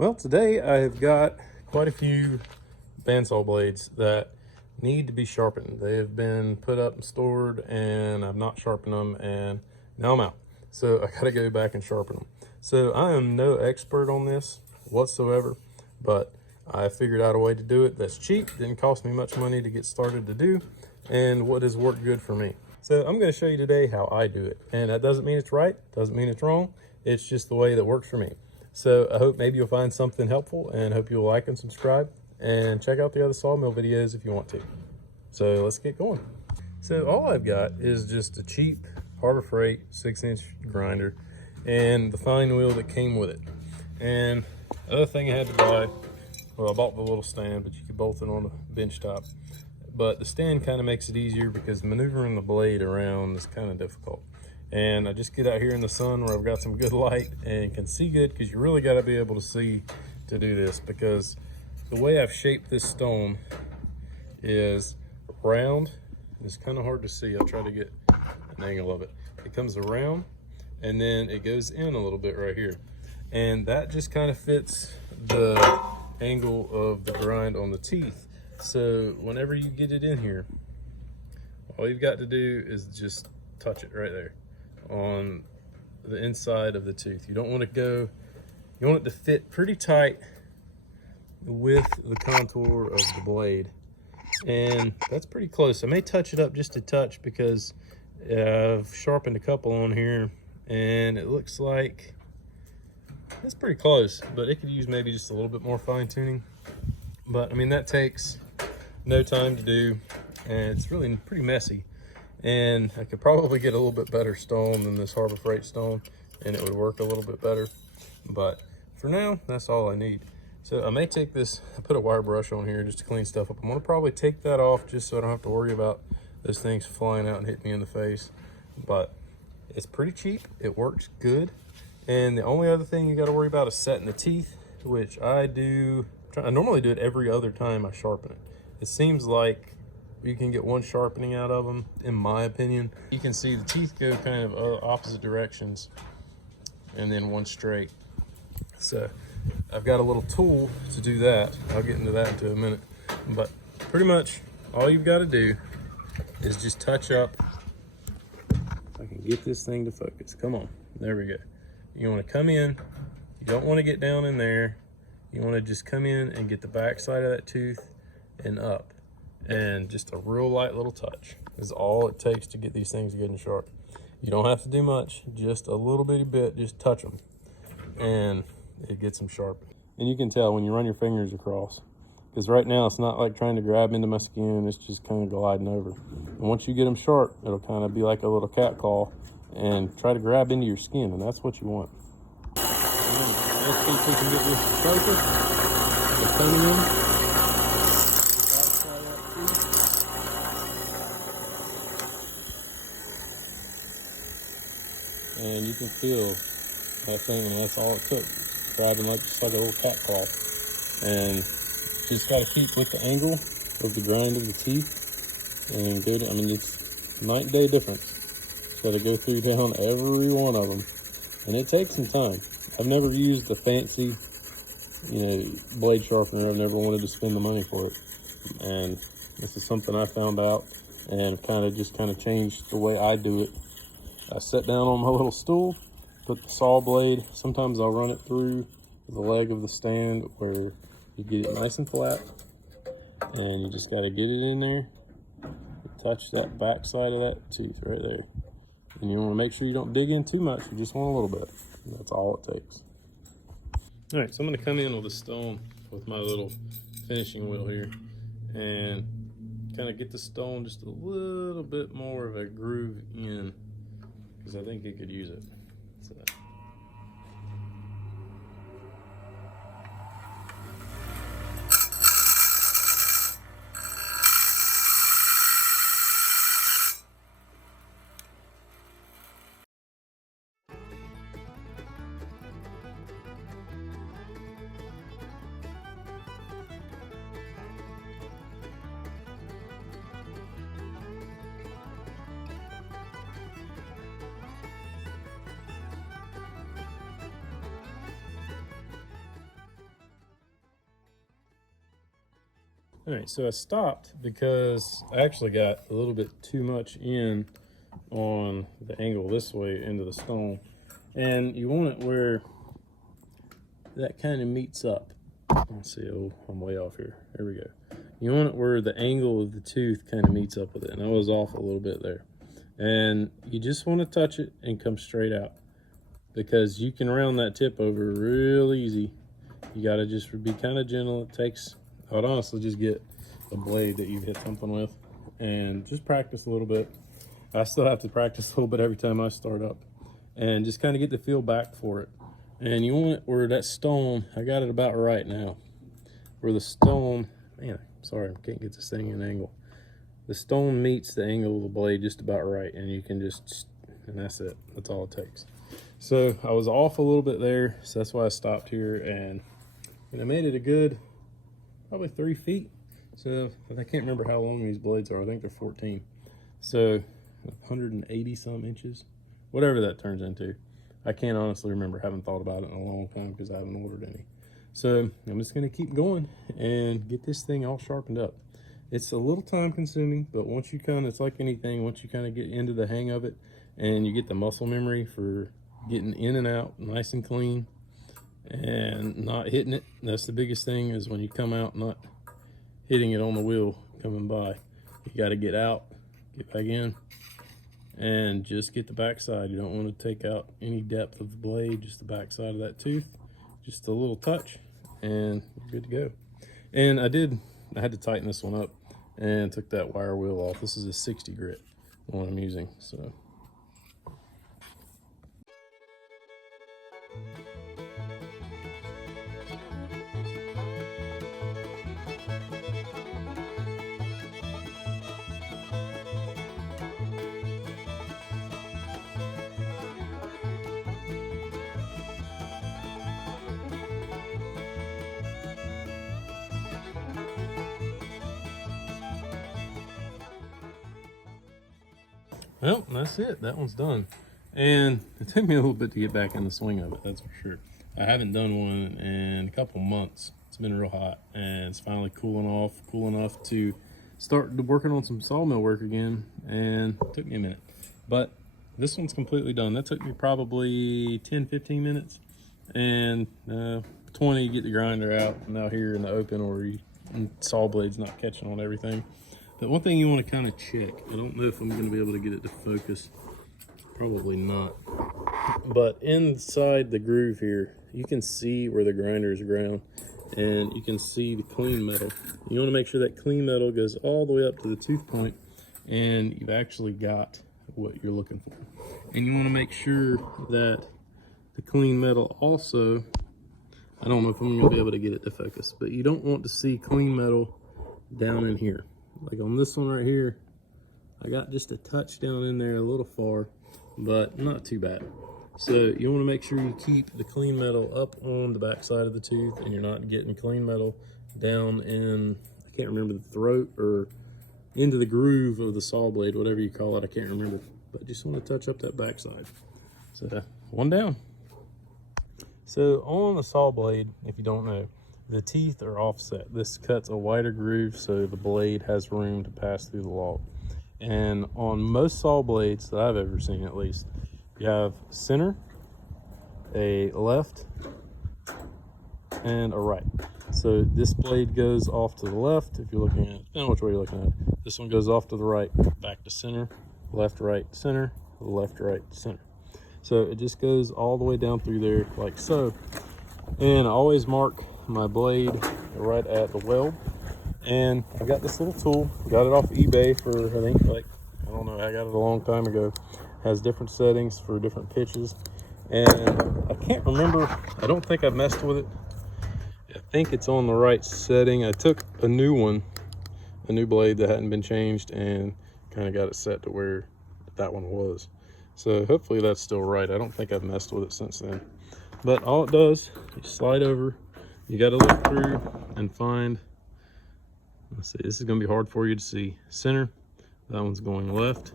Well, today I've got quite a few bandsaw blades that need to be sharpened. They have been put up and stored and I've not sharpened them, and now I'm out. So I gotta go back and sharpen them. So I am no expert on this whatsoever, but I figured out a way to do it that's cheap, didn't cost me much money to get started to do, and what has worked good for me. So I'm gonna show you today how I do it. And that doesn't mean it's right, doesn't mean it's wrong. It's just the way that works for me. So I hope maybe you'll find something helpful, and hope you'll like and subscribe and check out the other Sawmill videos if you want to. So let's get going. So all I've got is just a cheap Harbor Freight 6-inch grinder and the fine wheel that came with it. And the other thing I had to buy, well, I bought the little stand, but you could bolt it on the bench top. But the stand kind of makes it easier because maneuvering the blade around is kind of difficult. And I just get out here in the sun where I've got some good light and can see good, because you really got to be able to see to do this, because the way I've shaped this stone is round. It's kind of hard to see. I'll try to get an angle of it. It comes around and then it goes in a little bit right here. And that just kind of fits the angle of the grind on the teeth. So whenever you get it in here, all you've got to do is just touch it right there on the inside of the tooth. You don't want to go, you want it to fit pretty tight with the contour of the blade. And that's pretty close. I may touch it up just a touch because I've sharpened a couple on here and it looks like it's pretty close, but it could use maybe just a little bit more fine tuning. But I mean, that takes no time to do, and it's really pretty messy. And I could probably get a little bit better stone than this Harbor Freight stone, and it would work a little bit better. But for now, that's all I need. So I may take this, I put a wire brush on here just to clean stuff up. I'm gonna probably take that off just so I don't have to worry about those things flying out and hitting me in the face. But it's pretty cheap, it works good. And the only other thing you gotta worry about is setting the teeth, which I do. I normally do it every other time I sharpen it. It seems like you can get one sharpening out of them, in my opinion. You can see the teeth go kind of opposite directions and then one straight. So I've got a little tool to do that. I'll get into that in a minute. But pretty much all you've got to do is just touch up. If I can get this thing to focus. Come on, there we go. You want to come in, you don't want to get down in there. You want to just come in and get the back side of that tooth and up. And just a real light little touch is all it takes to get these things good and sharp. You don't have to do much, just a little bitty bit, just touch them and it gets them sharp. And you can tell when you run your fingers across, because right now it's not like trying to grab into my skin, it's just kind of gliding over. And once you get them sharp, it'll kind of be like a little cat claw and try to grab into your skin, and that's what you want. Let's see if we can get this focused. It's coming in. And you can feel that thing, and that's all it took. Grabbing like just like a little cat claw. And just got to keep with the angle of the grind of the teeth. And go to, I mean, it's night and day difference. Just got to go through down every one of them. And it takes some time. I've never used the fancy, blade sharpener. I've never wanted to spend the money for it. And this is something I found out and kind of changed the way I do it. I sit down on my little stool, put the saw blade. Sometimes I'll run it through the leg of the stand where you get it nice and flat. And you just got to get it in there. Touch that back side of that tooth right there. And you want to make sure you don't dig in too much. You just want a little bit. And that's all it takes. All right, so I'm going to come in with a stone with my little finishing wheel here and kind of get the stone just a little bit more of a groove in, because I think it could use it. So. All right, so I stopped because I actually got a little bit too much in on the angle this way into the stone. And you want it where that kind of meets up. Let's see, oh, I'm way off here. There we go. You want it where the angle of the tooth kind of meets up with it. And I was off a little bit there. And you just want to touch it and come straight out, because you can round that tip over real easy. You got to just be kind of gentle. It takes, I would honestly just get a blade that you've hit something with and just practice a little bit. I still have to practice a little bit every time I start up, and just kind of get the feel back for it. And you want it where that stone, I got it about right now, where the stone, man, sorry, I can't get this thing in angle. The stone meets the angle of the blade just about right, and you can just, and that's it. That's all it takes. So I was off a little bit there, so that's why I stopped here, and I made it a good, probably 3 feet. So I can't remember how long these blades are. I think they're 14. So 180 some inches, whatever that turns into. I can't honestly remember. I haven't thought about it in a long time because I haven't ordered any. So I'm just going to keep going and get this thing all sharpened up. It's a little time consuming, but once you kind of, it's like anything, once you kind of get into the hang of it and you get the muscle memory for getting in and out nice and clean and not hitting it. That's the biggest thing, is when you come out not hitting it on the wheel coming by. You got to get out, get back in, and just get the backside. You don't want to take out any depth of the blade, just the backside of that tooth, just a little touch, and you're good to go. And I had to tighten this one up and took that wire wheel off. This is a 60 grit, the one I'm using, so. Well, that's it. That one's done. And it took me a little bit to get back in the swing of it, that's for sure. I haven't done one in a couple months. It's been real hot, and it's finally cooling off, cool enough to start working on some sawmill work again, and it took me a minute. But this one's completely done. That took me probably 10-15 minutes, and 20 to get the grinder out and out here in the open, or saw blade's not catching on everything. But one thing you want to kind of check, I don't know if I'm going to be able to get it to focus, probably not, but inside the groove here, you can see where the grinder is ground, and you can see the clean metal. You want to make sure that clean metal goes all the way up to the tooth point, and you've actually got what you're looking for. And you want to make sure that the clean metal also, I don't know if I'm going to be able to get it to focus, but you don't want to see clean metal down in here. Like on this one right here, I got just a touch down in there, a little far, but not too bad. So you want to make sure you keep the clean metal up on the back side of the tooth, and you're not getting clean metal down in, I can't remember, the throat or into the groove of the saw blade, whatever you call it, I can't remember. But just want to touch up that back side. So one down. So on the saw blade, if you don't know, the teeth are offset. This cuts a wider groove so the blade has room to pass through the log. And on most saw blades that I've ever seen, at least, you have center, a left, and a right. So this blade goes off to the left. If you're looking at it, depending on which way you're looking at it. This one goes off to the right, back to center, left, right, center, left, right, center. So it just goes all the way down through there like so. And I always mark my blade right at the weld. And I got this little tool, got it off eBay for, I think, like, I don't know, I got it a long time ago. Has different settings for different pitches. And I can't remember, I don't think I've messed with it. I think it's on the right setting. I took a new one, a new blade that hadn't been changed, and kind of got it set to where that one was. So hopefully that's still right. I don't think I've messed with it since then. But all it does, you slide over, you got to look through and find, let's see, this is going to be hard for you to see, center. That one's going left.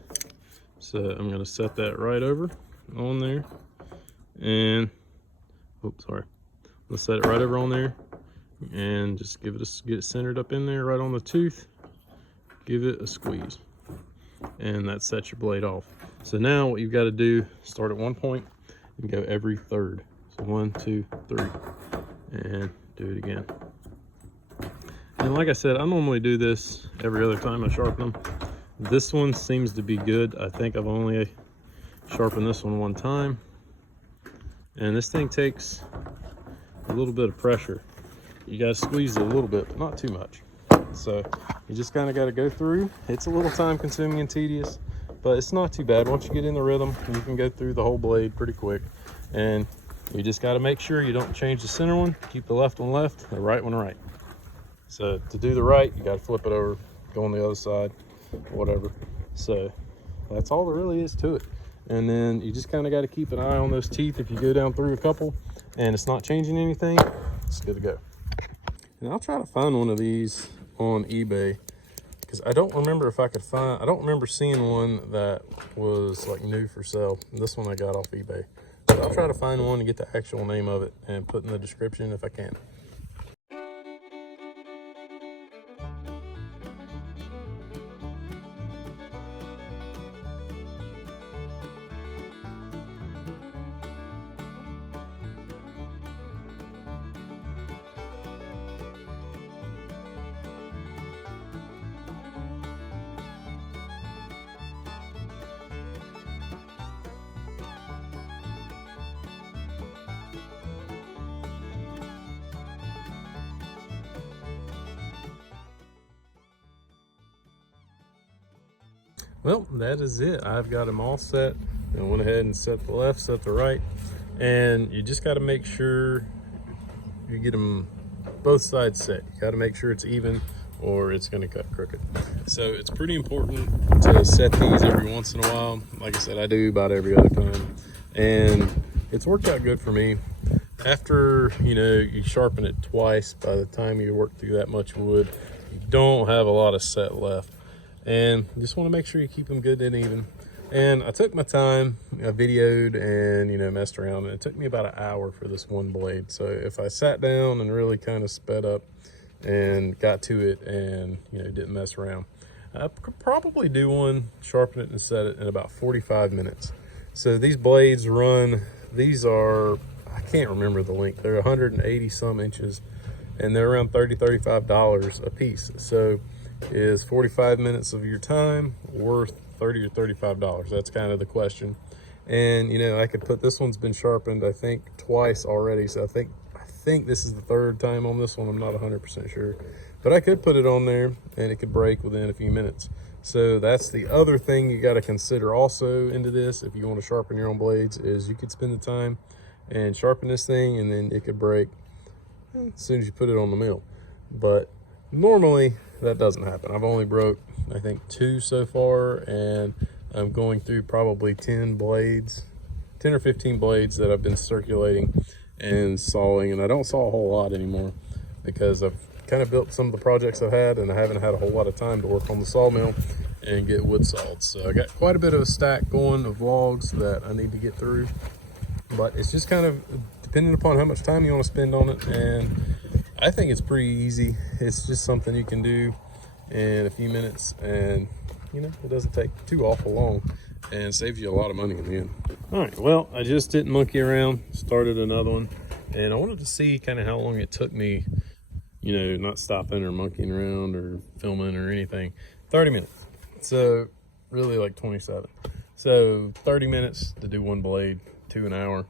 So I'm going to set that right over on there. And, oops, sorry. Let's set it right over on there. and just get it centered up in there right on the tooth. Give it a squeeze, and that sets your blade off. So now what you've got to do, start at one point and go every third. So 1, 2, 3, and do it again. And like I said, I normally do this every other time I sharpen them. This one seems to be good. I think I've only sharpened this one time. And this thing takes a little bit of pressure. You gotta squeeze it a little bit, but not too much. So you just kind of got to go through. It's a little time consuming and tedious, but it's not too bad. Once you get in the rhythm, you can go through the whole blade pretty quick. And you just got to make sure you don't change the center one. Keep the left one left, the right one right. So to do the right, you got to flip it over, go on the other side, whatever. So that's all there really is to it. And then you just kind of got to keep an eye on those teeth. If you go down through a couple and it's not changing anything, it's good to go. And I'll try to find one of these on eBay, because I don't remember if I could find, I don't remember seeing one that was like new for sale. This one I got off eBay, but I'll try to find one and get the actual name of it and put in the description if I can. Well, that is it. I've got them all set. I went ahead and set the left, set the right, and you just got to make sure you get them both sides set. You got to make sure it's even, or it's going to cut crooked. So it's pretty important to set these every once in a while. Like I said, I do about every other time, and it's worked out good for me. After you sharpen it twice, by the time you work through that much wood, you don't have a lot of set left. And you just want to make sure you keep them good and even. And I took my time, I videoed and messed around, and it took me about an hour for this one blade. So if I sat down and really kind of sped up and got to it and didn't mess around, I could probably do one, sharpen it and set it in about 45 minutes. So these blades run, these are, I can't remember the length, they're 180 some inches, and they're around $30–$35 a piece. So is 45 minutes of your time worth $30 to $35? That's kind of the question. And I could put, this one's been sharpened I think twice already, so I think this is the third time on this one. I'm not 100% sure, but I could put it on there and it could break within a few minutes. So that's the other thing you got to consider also into this if you want to sharpen your own blades, is you could spend the time and sharpen this thing and then it could break as soon as you put it on the mill. But normally that doesn't happen. I've only broke I think 2 so far, and I'm going through probably 10 or 15 blades that I've been circulating and sawing, and I don't saw a whole lot anymore because I've kind of built some of the projects I've had, and I haven't had a whole lot of time to work on the sawmill and get wood sawed. So I got quite a bit of a stack going of logs that I need to get through, but it's just kind of depending upon how much time you want to spend on it. And I think it's pretty easy. It's just something you can do in a few minutes, and it doesn't take too awful long and saves you a lot of money in the end. All right, well, I just didn't monkey around, started another one, and I wanted to see kind of how long it took me, not stopping or monkeying around or filming or anything. 30 minutes. So really like 27. So 30 minutes to do one blade, 2 an hour.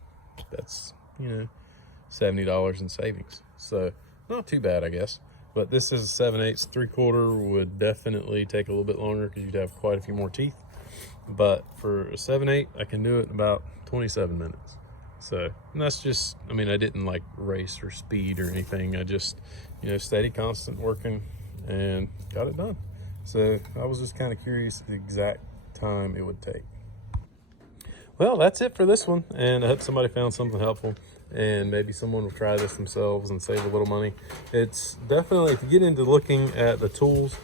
That's, $70 in savings. So not too bad, I guess. But this is a 7/8, 3/4 would definitely take a little bit longer because you'd have quite a few more teeth. But for a 7/8, I can do it in about 27 minutes. So, and that's just, I didn't like race or speed or anything. I just, steady, constant working and got it done. So I was just kind of curious the exact time it would take. Well, that's it for this one, and I hope somebody found something helpful, and maybe someone will try this themselves and save a little money. It's definitely, if you get into looking at the tools,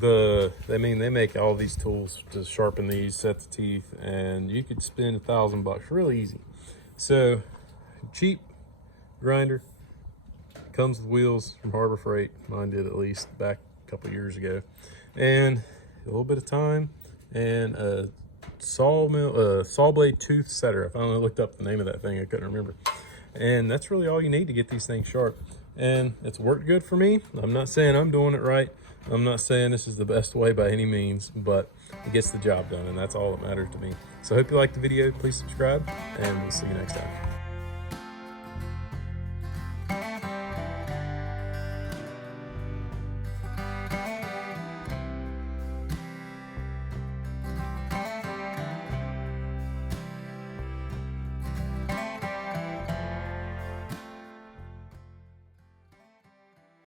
they make all these tools to sharpen these, set the teeth, and you could spend $1,000 really easy. So cheap grinder, Comes with wheels from Harbor Freight. Mine did, at least back a couple years ago. And a little bit of time and a Sawmill, saw blade tooth setter. I finally looked up the name of that thing. I couldn't remember. And that's really all you need to get these things sharp. And it's worked good for me. I'm not saying I'm doing it right. I'm not saying this is the best way by any means, but it gets the job done, and that's all that matters to me. So I hope you liked the video. Please subscribe, and we'll see you next time.